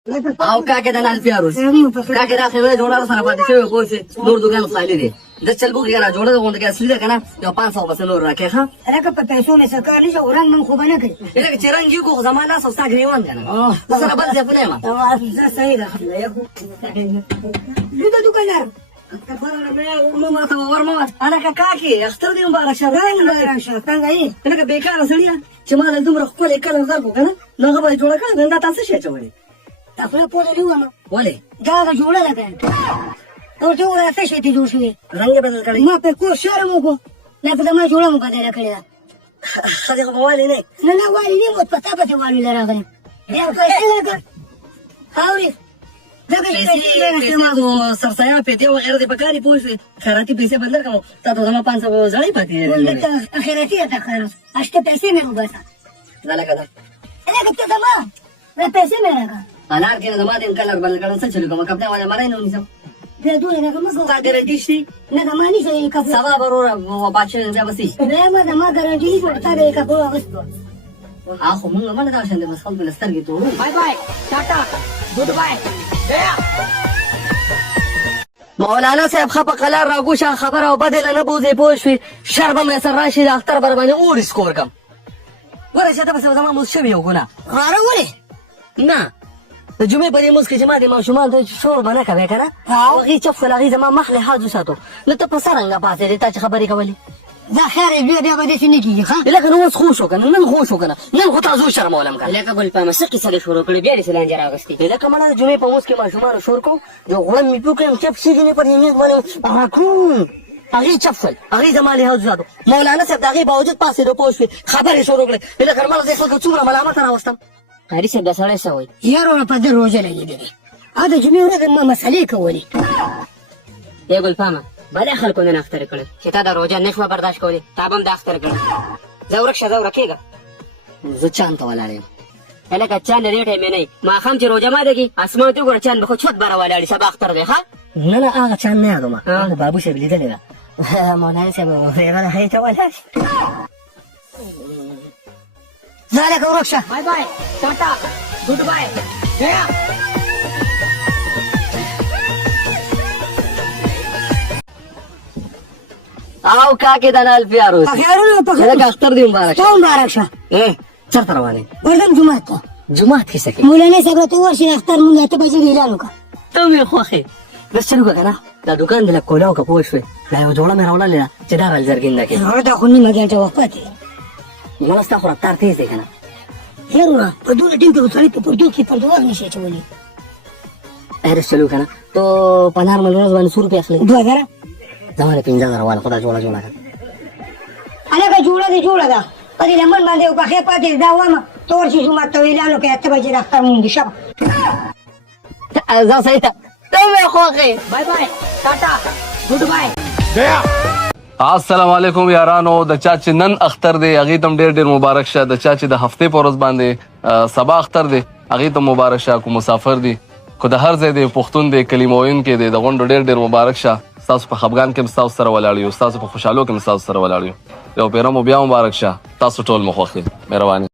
او کاکه د نن پیاروس کاکه دا خو جوړه سره پاتې شوی کوی نور دکان خالي دي د چل بوګي را جوړه غونډه کې اصلي ده کنه یو 500 بس نور راکې ښه لکه په پیسو مې سکار نشي ورنګ من خو بنه کوي لکه چې رنګ یو خو زمانہ سستا غریوان کنه سره بل ځای په ما زه صحیح ده یو دکاندار ما ته ورما انا کاکي اختر دې مبارک شه څنګه یې لکه بیکاره سړی چې ما دومره خپل کله غږ کنه نو هغه جوړه کړه دا تاسو شې چوي تاسو په دې ومه ولې دا جوړه ده او جوړه څه شي دي جوړ شوی رنگ بدل کړی ما په کو شرم وکړ نه په ما جوړه مو بدل کړی خدای خو والي نه والي نه مو پتا پته والي لراغله بیا پیسې لګا اوري دا پیسې سرسایا پیټه وغیرہ د پکاري پوښي خیراتي پیسې بندر کوم تاسو زما 500 ځړې پاتې دي اخرتي ته خلاص اشته پیسې مې وباسه لا لا کدا انا كنت تمام لا پیسې مې راغله انار کې زما د کلر بدل کړم څه چلو کوم کپڑا ولا مړای نه ونیسم دا دوی نه کوم څه تا ګرځي شي نه دا مانی شي کفو سبا برور و باچې ځا بسي نه ما ګرځي ورته دې کفو واغستو اخو موږ مله دا شاندې مسخل بل سترګې ته بای بای ټاټا ګډ بای مولانا صاحب خپه قلار راګوشه خبره او بدل نه بوزي پوښوي شربم مې سر راشي د اختر بر باندې اور سکور کم ګوره چې ته بس زما مو شوی یو ګنا غاره ولې نه د جمعې په دې موږ کې چې ما د ماشومان ته شور باندې کوي کنه هغه چپ کلاغي زما مخ له حاجو ساتو نو ته په سرنګ پاتې دې ته خبرې کولې دا خیر بیا به دې نه کیږي ښا لکه نو خو شو کنه نن خو شو کنه نن خو تاسو شرم ولم کنه لکه بل په مسکه سره شروع کړی بیا دې سلانجه راغستې لکه مړه جمعې په موږ کې ماشومان شور کو جو غړم می په کوم چپ شي نه پر یمه باندې راکو هغه چفل هغه زما له حاجو ساتو مولانا صاحب دغه باوجود پاسې د پوښتنه خبرې شروع کړې لکه مړه دې څنګه څومره ملامت راوستم قاری صاحب د سړی سوي یارو په دې روزه لګیدل ا د جمعې ورځ ما مسلې کولې یو ګل پامه بل خلکو نه اختر کړل چې تا د روزه نشو برداشت کولې تا هم د اختر کړل زورک شذور کېګا زه چانته ولاړم الکه چاند ریټه مې نه ما خام چې روزه ما دګي اسمان ته ګور چاند خو چوت بار ولاړ سبا اختر دی ښا نه نه هغه چان نه یادوم هغه بابو شه لیدل دا مولانا صاحب هغه هیته ولاړ زالک ورکشه بای بای ټاټا ګډ بای او کاکه د نال پیاروس خیرونه په لکه اختر دی مبارک ته مبارک شه چرته روانه ورته جمعه ته جمعه کې سکه مولانا صاحب ته ورشي اختر مونږ ته بجې اعلان وکړه ته مې خوخه بس چلو کنه دا دکان د کولاو کا پوښوي لا یو جوړه مې راوړل چې دا ول زرګینده کې ورته خو نیمه ګنټه وخت پاتې ولستا خو راتار تیز دی کنه خیرونه په دوه ټیم کې وڅړې په پردو کې پردو نشي چولې اره چلو کنه تو 15 منځ باندې 100 روپیا اخلي 2000 زمانه 5000 والا خدا جوړه الګه جوړه ده په دې لمن باندې او بخې پاتې دا وامه تور شي جمعه ته اعلان وکړه ته بجې اختر مونږ شپ ځا سيته ته مې خوخه بای بای ټاټا ګډ بای السلام علیکم یارانو د چا چې نن اختر دی هغه تم ډیر مبارک شه د چا چې د هفته پر ورځ باندې سبا اختر دی هغه ته مبارک شه کو مسافر دی کو د هر ځای دی پښتون دی کلموین کې دی د غونډو ډیر مبارک شه تاسو په خفګان کې تاسو سره ولاړ یو تاسو په خوشحالو کې تاسو سره ولاړ یو پیرمو بیا مبارک شه تاسو ټول مخوخي مهرباني